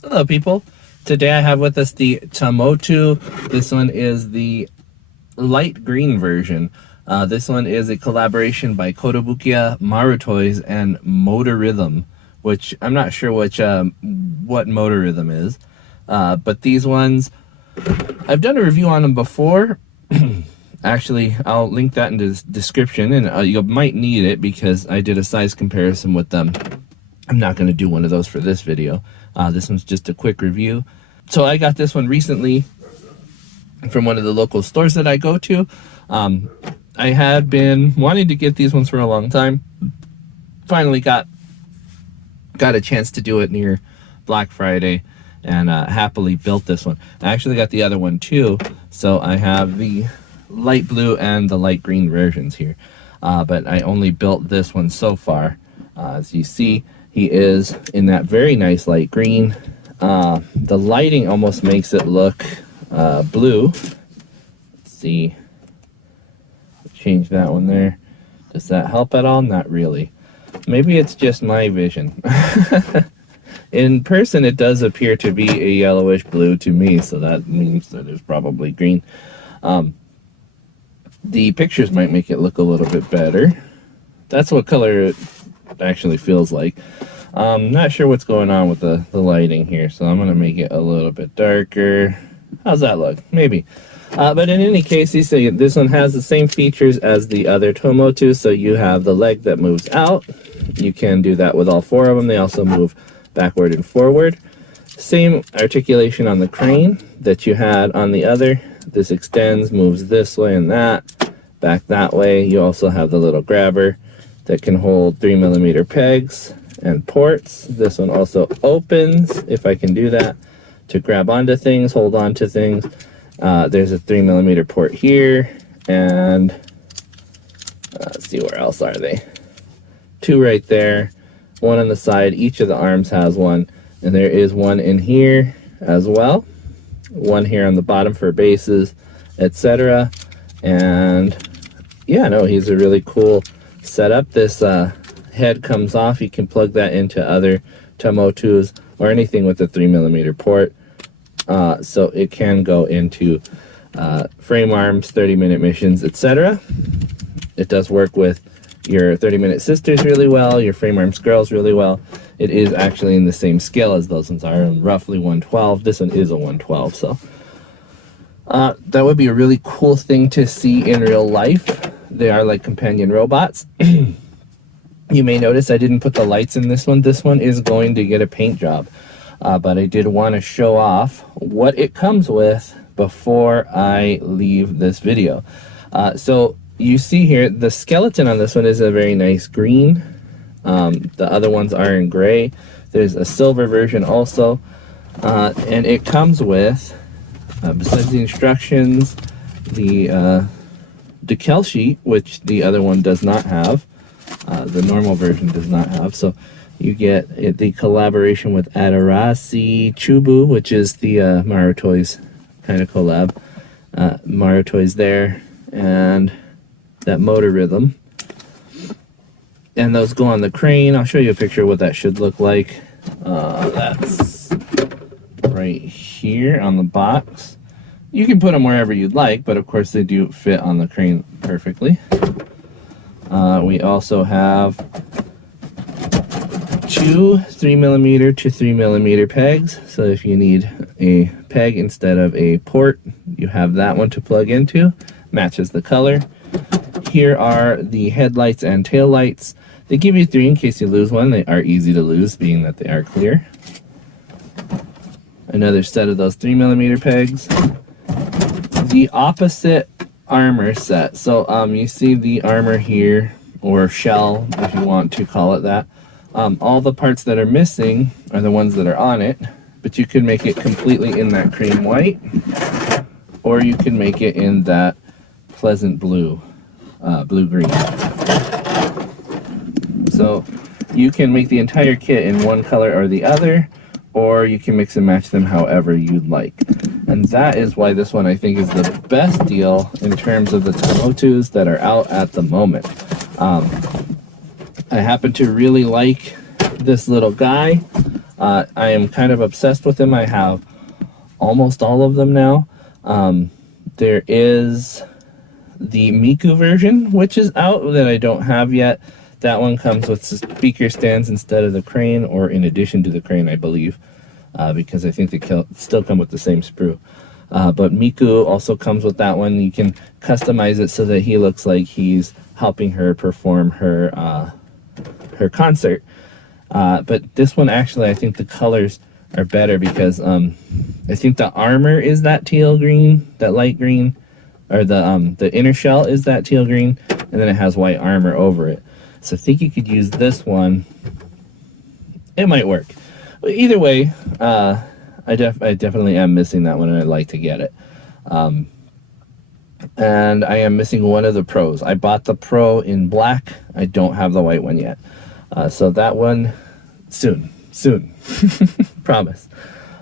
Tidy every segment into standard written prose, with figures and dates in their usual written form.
Hello people, today I have with us the Tamotu. This one is the light green version. This one is a collaboration by Koto, Maru Toys, and Motor Rhythm, which I'm not sure what Motor Rhythm is. But these ones, I've done a review on them before. Actually, I'll link that in the description, and you might need it because I did a size comparison with them. I'm not going to do one of those for this video. This one's just a quick review. So I got this one recently from one of the local stores that I go to. I had been wanting to get these ones for a long time. Finally got a chance to do it near Black Friday, and happily built this one. I actually got the other one too, so I have the light blue and the light green versions here. But I only built this one so far. As you see, he is in that very nice light green. The lighting almost makes it look blue. Let's see. Change that one there. Does that help at all? Not really. Maybe it's just my vision. In person, it does appear to be a yellowish blue to me, so that means that it's probably green. The pictures might make it look a little bit better. That's what color it actually feels like. I'm not sure what's going on with the lighting here, so I'm going to make it a little bit darker. How's that look? Maybe. But in any case, you see this one has the same features as the other Tamotu, so you have the leg that moves out. You can do that with all four of them. They also move backward and forward. Same articulation on the crane that you had on the other. This extends, moves this way and that, back that way. You also have the little grabber that can hold 3mm pegs and ports. This one also opens, if I can do that, to grab onto things, hold on to things. There's a 3mm port here, and let's see, where else are they? Two right there, one on the side. Each of the arms has one, and there is one in here as well. One here on the bottom for bases, etc. And yeah, no, he's a really cool setup. This head comes off. You can plug that into other Tamotus or anything with a 3mm port. So it can go into frame arms, 30-minute missions, etc. It does work with your 30-minute sisters really well, your frame arms girls really well. It is actually in the same scale as those ones are, roughly 1/12. This one is a 1/12, so that would be a really cool thing to see in real life. They are like companion robots. You may notice I didn't put the lights in this one. This one is going to get a paint job, but I did want to show off what it comes with before I leave this video. So you see here, the skeleton on this one is a very nice green. The other ones are in gray. There's a silver version also, and it comes with, besides the instructions, the decal sheet, which the other one does not have. The normal version does not have. So you get the collaboration with Adarasi Chubu, which is the Maru Toys kind of collab. Maru Toys there, and that Motor Rhythm. And those go on the crane. I'll show you a picture of what that should look like. That's right here on the box. You can put them wherever you'd like, but of course they do fit on the crane perfectly. We also have two 3mm to 3mm pegs. So if you need a peg instead of a port, you have that one to plug into. Matches the color. Here are the headlights and tail lights. They give you three in case you lose one. They are easy to lose, being that they are clear. Another set of those 3mm pegs. The opposite armor set. So you see the armor here, or shell, if you want to call it that. All the parts that are missing are the ones that are on it, but you can make it completely in that cream white, or you can make it in that pleasant blue, blue-green. So you can make the entire kit in one color or the other, or you can mix and match them however you'd like. And that is why this one I think is the best deal in terms of the Tamotus that are out at the moment. I happen to really like this little guy. I am kind of obsessed with them. I have almost all of them now. There is the Miku version, which is out, that I don't have yet. That one comes with speaker stands instead of the crane, or in addition to the crane, I believe, because I think they still come with the same sprue. But Miku also comes with that one. You can customize it so that he looks like he's helping her perform her concert. But this one, actually, I think the colors are better because I think the armor is that teal green, that light green, or the inner shell is that teal green, and then it has white armor over it. So I think you could use this one. It might work. But either way, I definitely am missing that one, and I'd like to get it. And I am missing one of the pros. I bought the pro in black. I don't have the white one yet. So that one, soon, promise.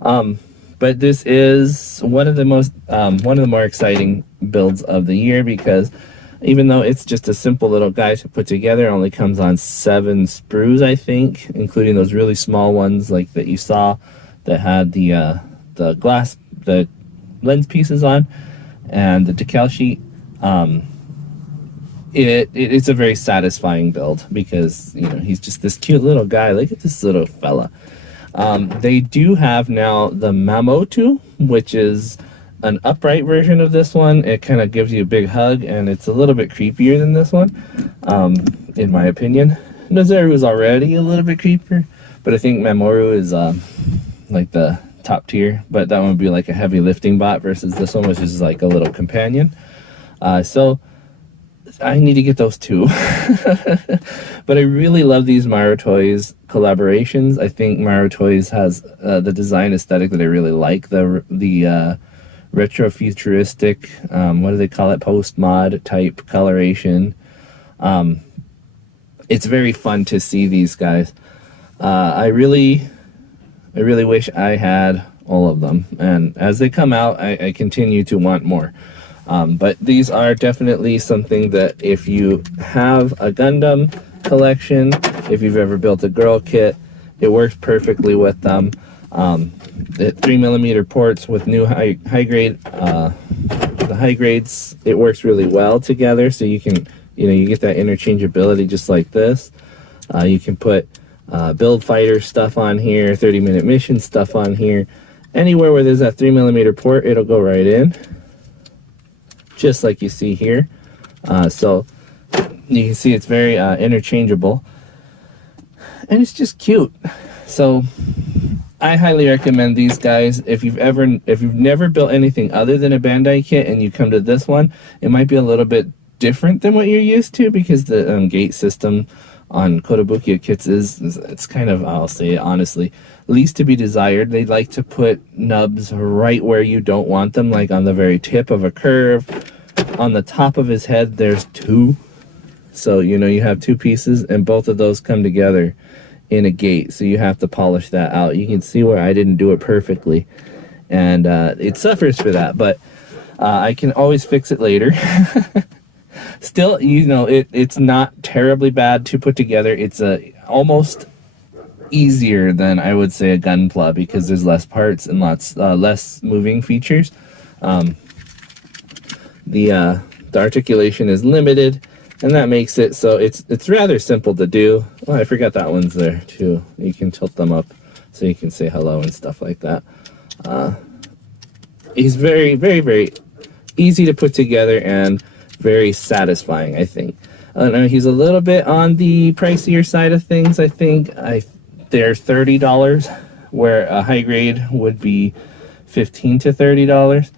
But this is one of the more exciting builds of the year, because even though it's just a simple little guy to put together, it only comes on 7 sprues, I think, including those really small ones like that you saw that had the lens pieces on, and the decal sheet. It's a very satisfying build because, you know, he's just this cute little guy. Look at this little fella. They do have now the Tamotu, which is an upright version of this one. It kind of gives you a big hug, and it's a little bit creepier than this one, in my opinion. Nazaru is already a little bit creepier, but I think Mamoru is like the top tier, but that one would be like a heavy lifting bot versus this one, which is like a little companion. So I need to get those too. But I really love these Maru Toys collaborations. I think Maru Toys has the design aesthetic that I really like. The retro futuristic, what do they call it, post mod type coloration. It's very fun to see these guys. I really wish I had all of them, and as they come out, I continue to want more. But these are definitely something that if you have a Gundam collection, if you've ever built a girl kit, it works perfectly with them. The 3mm ports with new high grade, the high grades, it works really well together. So you can, you get that interchangeability just like this. You can put build fighter stuff on here, 30-minute mission stuff on here. Anywhere where there's that 3mm port, it'll go right in, just like you see here. So you can see it's very interchangeable, and it's just cute. So I highly recommend these guys. If you've never built anything other than a Bandai kit and you come to this one, it might be a little bit different than what you're used to, because the gate system on Kotobukiya kits it's kind of, I'll say it honestly, least to be desired. They like to put nubs right where you don't want them, like on the very tip of a curve. On the top of his head, there's 2. So, you have 2 pieces, and both of those come together in a gate. So you have to polish that out. You can see where I didn't do it perfectly, and it suffers for that, but I can always fix it later. Still, it's not terribly bad to put together. It's almost easier than, I would say, a Gunpla, because there's less parts and lots less moving features. The articulation is limited, and that makes it so it's rather simple to do. Oh, I forgot that one's there too. You can tilt them up so you can say hello and stuff like that. He's very, very, very easy to put together and very satisfying, I think. He's a little bit on the pricier side of things, I think. They're $30, where a high grade would be $15 to $30.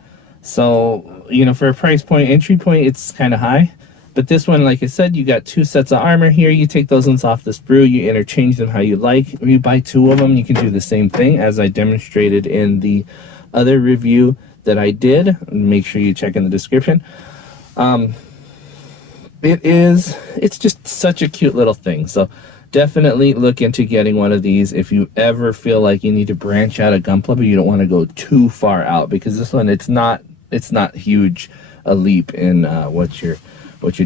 So, for a price point, entry point, it's kind of high. But this one, like I said, you got 2 sets of armor here. You take those ones off the sprue, you interchange them how you like. Or you buy 2 of them, you can do the same thing, as I demonstrated in the other review that I did. Make sure you check in the description. It's just such a cute little thing. So definitely look into getting one of these if you ever feel like you need to branch out a Gunpla, but you don't want to go too far out, because this one, it's not huge a leap in what you're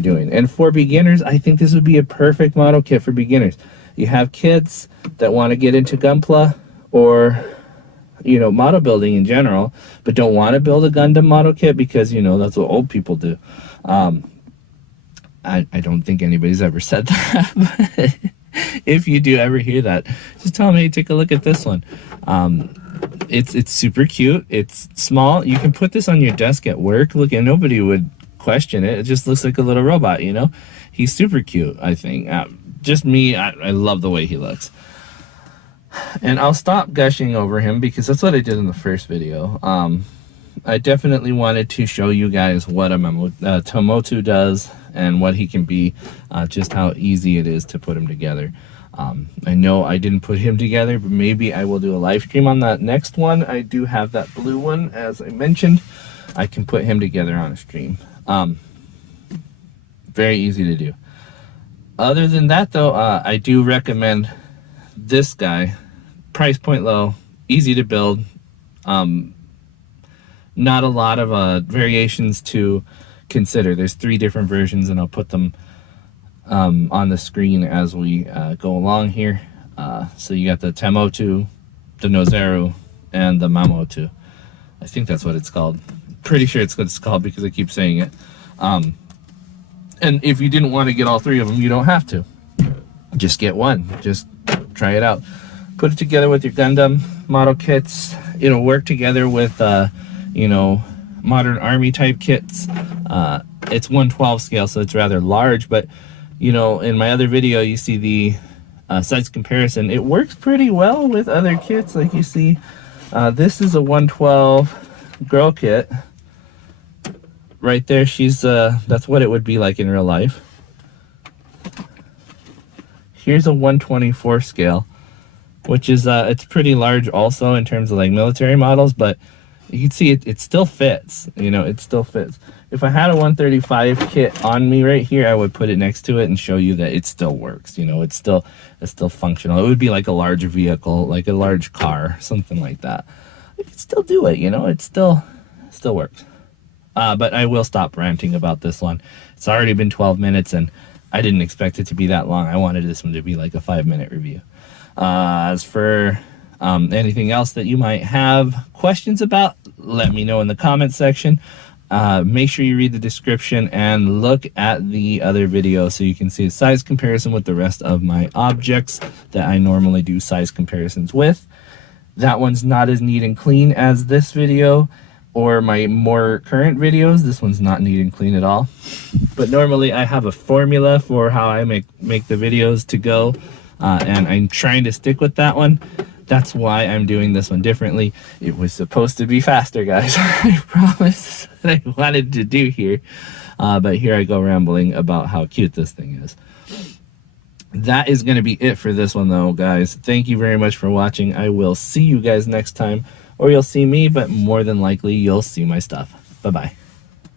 doing. And for beginners, I think this would be a perfect model kit for beginners. You have kids that want to get into Gunpla, or, you know, model building in general, but don't want to build a Gundam model kit because, you know, that's what old people do. I don't think anybody's ever said that, but if you do ever hear that, just tell me, hey, take a look at this one. It's super cute. It's small. You can put this on your desk at work. Look, and nobody would question it. It just looks like a little robot, you know? He's super cute, I think. Just me, I love the way he looks. And I'll stop gushing over him because that's what I did in the first video. I definitely wanted to show you guys what a Tamotu does and what he can be, just how easy it is to put him together. I know I didn't put him together, but maybe I will do a live stream on that next one. I do have that blue one, as I mentioned. I can put him together on a stream. Very easy to do. Other than that, though, I do recommend this guy. Price point low, easy to build. Not a lot of variations to consider. There's 3 different versions, and I'll put them on the screen as we go along here. So you got the Tamotu, the Nozaru, and the Mamotu. I think that's what it's called. Pretty sure it's what it's called because I keep saying it. And if you didn't want to get all 3 of them, you don't have to. Just get one. Just try it out. Put it together with your Gundam model kits. It'll work together with, you know, modern army type kits. It's 1/12 scale, so it's rather large, but, you know, in my other video, you see the size comparison. It works pretty well with other kits, like you see. This is a 1/12 girl kit. Right there, she's, that's what it would be like in real life. Here's a 1/24 scale, which is, it's pretty large also in terms of like military models, but you can see it still fits, you know, it still fits. If I had a 135 kit on me right here, I would put it next to it and show you that it still works, you know, it's still functional. It would be like a large vehicle, like a large car, something like that. You can still do it, you know, it still works. But I will stop ranting about this one. It's already been 12 minutes and I didn't expect it to be that long. I wanted this one to be like a 5-minute review. As for anything else that you might have questions about, let me know in the comment section. Make sure you read the description and look at the other video so you can see a size comparison with the rest of my objects that I normally do size comparisons with. That one's not as neat and clean as this video or my more current videos. This one's not neat and clean at all. But normally I have a formula for how I make the videos to go, and I'm trying to stick with that one. That's why I'm doing this one differently. It was supposed to be faster, guys. I promise that I wanted to do here. But here I go rambling about how cute this thing is. That is going to be it for this one, though, guys. Thank you very much for watching. I will see you guys next time. Or you'll see me, but more than likely, you'll see my stuff. Bye-bye.